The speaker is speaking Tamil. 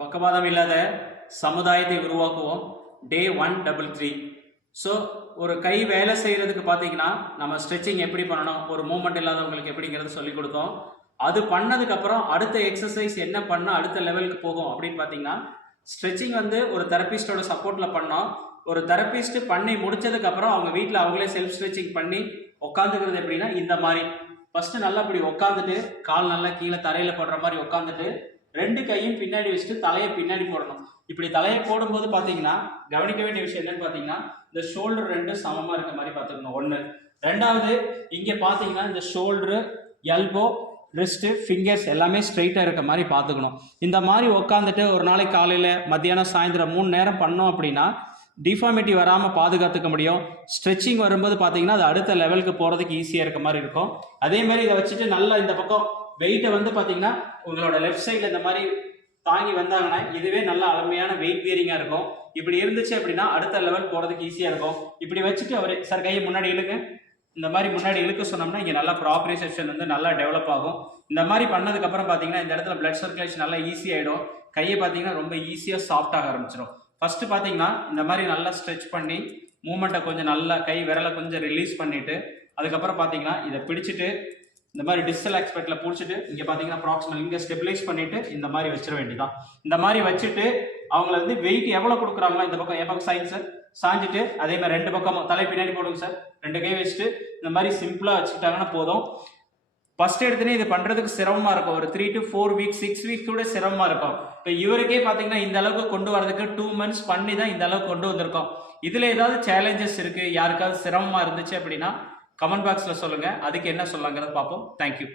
பக்கவாதம் இல்லாத சமுதாயத்தை உருவாக்குவோம். டே 133. ஸோ ஒரு கை வேலை செய்கிறதுக்கு பார்த்தீங்கன்னா நம்ம ஸ்ட்ரெச்சிங் எப்படி பண்ணணும், ஒரு மூமெண்ட் இல்லாதவங்களுக்கு எப்படிங்கிறது சொல்லி கொடுத்தோம். அது பண்ணதுக்கப்புறம் அடுத்த எக்ஸசைஸ் என்ன பண்ணால் அடுத்த லெவலுக்கு போகும் அப்படின்னு பார்த்தீங்கன்னா, ஸ்ட்ரெச்சிங் வந்து ஒரு தெரபிஸ்டோட சப்போர்ட்டில் பண்ணோம். ஒரு தெரபிஸ்ட் பண்ணி முடிச்சதுக்கப்புறம் அவங்க வீட்டில் அவங்களே செல்ஃப் ஸ்ட்ரெச்சிங் பண்ணி உட்காந்துக்கிறது எப்படின்னா, இந்த மாதிரி ஃபஸ்ட்டு நல்லா இப்படி உட்காந்துட்டு கால் நல்லா கீழே தரையில் போடுற மாதிரி உட்காந்துட்டு ரெண்டு கையும் பின்னாடி வச்சுட்டு தலையை பின்னாடி போடணும். இப்படி தலையை போடும்போது பார்த்தீங்கன்னா கவனிக்க வேண்டிய விஷயம் என்னன்னு பார்த்தீங்கன்னா, இந்த ஷோல்டர் ரெண்டும் சமமாக இருக்க மாதிரி பார்த்துக்கணும். ஒன்று. ரெண்டாவது, இங்கே பார்த்தீங்கன்னா இந்த ஷோல்டரு, எல்போ, ரிஸ்ட்டு, ஃபிங்கர்ஸ் எல்லாமே ஸ்ட்ரைட்டாக இருக்க மாதிரி பார்த்துக்கணும். இந்த மாதிரி உட்காந்துட்டு ஒரு நாளைக்கு காலையில், மத்தியானம், சாயந்தரம் 3 நேரம் பண்ணோம் அப்படின்னா டிஃபார்மிட்டி வராமல் பாதுகாத்துக்க முடியும். ஸ்ட்ரெச்சிங் வரும்போது பார்த்தீங்கன்னா அது அடுத்த லெவலுக்கு போகிறதுக்கு ஈஸியாக இருக்க மாதிரி இருக்கும். அதே மாதிரி இதை வச்சுட்டு நல்லா இந்த பக்கம் வெயிட்டை வந்து பார்த்தீங்கன்னா உங்களோட லெஃப்ட் சைடில் இந்த மாதிரி தாங்கி வந்தாங்கன்னா இதுவே நல்ல அருமையான வெயிட் பியரிங்காக இருக்கும். இப்படி இருந்துச்சு அப்படின்னா அடுத்த லெவல் போகிறதுக்கு ஈஸியாக இருக்கும். இப்படி வச்சுட்டு அவர் சார் கையை முன்னாடி இழுங்க, இந்த மாதிரி முன்னாடி இழுக்க சொன்னோம்னா இங்கே நல்லா ப்ராப்ரிசெப்ஷன் வந்து நல்லா டெவலப் ஆகும். இந்த மாதிரி பண்ணதுக்கப்புறம் பார்த்தீங்கன்னா இந்த இடத்துல பிளட் சர்க்குலேஷன் நல்லா ஈஸியாகிடும். கையை பார்த்தீங்கன்னா ரொம்ப ஈஸியாக சாஃப்டாக ஆரம்பிச்சிடும். ஃபஸ்ட்டு பார்த்தீங்கன்னா இந்த மாதிரி நல்லா ஸ்ட்ரெச் பண்ணி மூமெண்ட்டை கொஞ்சம் நல்லா கை விரலை கொஞ்சம் ரிலீஸ் பண்ணிவிட்டு அதுக்கப்புறம் பார்த்தீங்கன்னா இதை பிடிச்சிட்டு இந்த மாதிரி டிஸ்டல் எக்ஸ்பெக்டில் பிடிச்சிட்டு இங்கே பார்த்தீங்கன்னா ப்ராக்சிமல் இங்கே ஸ்டெபிலைஸ் பண்ணிவிட்டு இந்த மாதிரி வச்சிட வேண்டியதான். இந்த மாதிரி வச்சுட்டு அவங்கள வந்து வெயிட் எவ்வளோ கொடுக்குறாங்களோ இந்த பக்கம் என் பக்கம் சைன் சார் சாஞ்சிட்டு அதே மாதிரி ரெண்டு பக்கமும் தலை பின்னாடி போடுங்க சார். ரெண்டு கை வச்சுட்டு இந்த மாதிரி சிம்பிளாக வச்சுக்கிட்டாங்கன்னா போதும். ஃபர்ஸ்ட் எடுத்துனே இது பண்ணுறதுக்கு சிரமமாக இருக்கும். ஒரு 3 to 4 weeks 6 weeks கூட சிரமமாக இருக்கும். இப்போ இவருக்கே பார்த்தீங்கன்னா இந்த அளவுக்கு கொண்டு வரதுக்கு 2 months பண்ணி தான் இந்த அளவுக்கு கொண்டு வந்திருக்கோம். இதில் ஏதாவது சேலஞ்சஸ் இருக்குது, யாருக்காவது சிரமமாக இருந்துச்சு அப்படின்னா கமெண்ட் பாக்ஸில் சொல்லுங்கள். அதுக்கு என்ன சொல்லலாங்கிறத பார்ப்போம். தேங்க்யூ.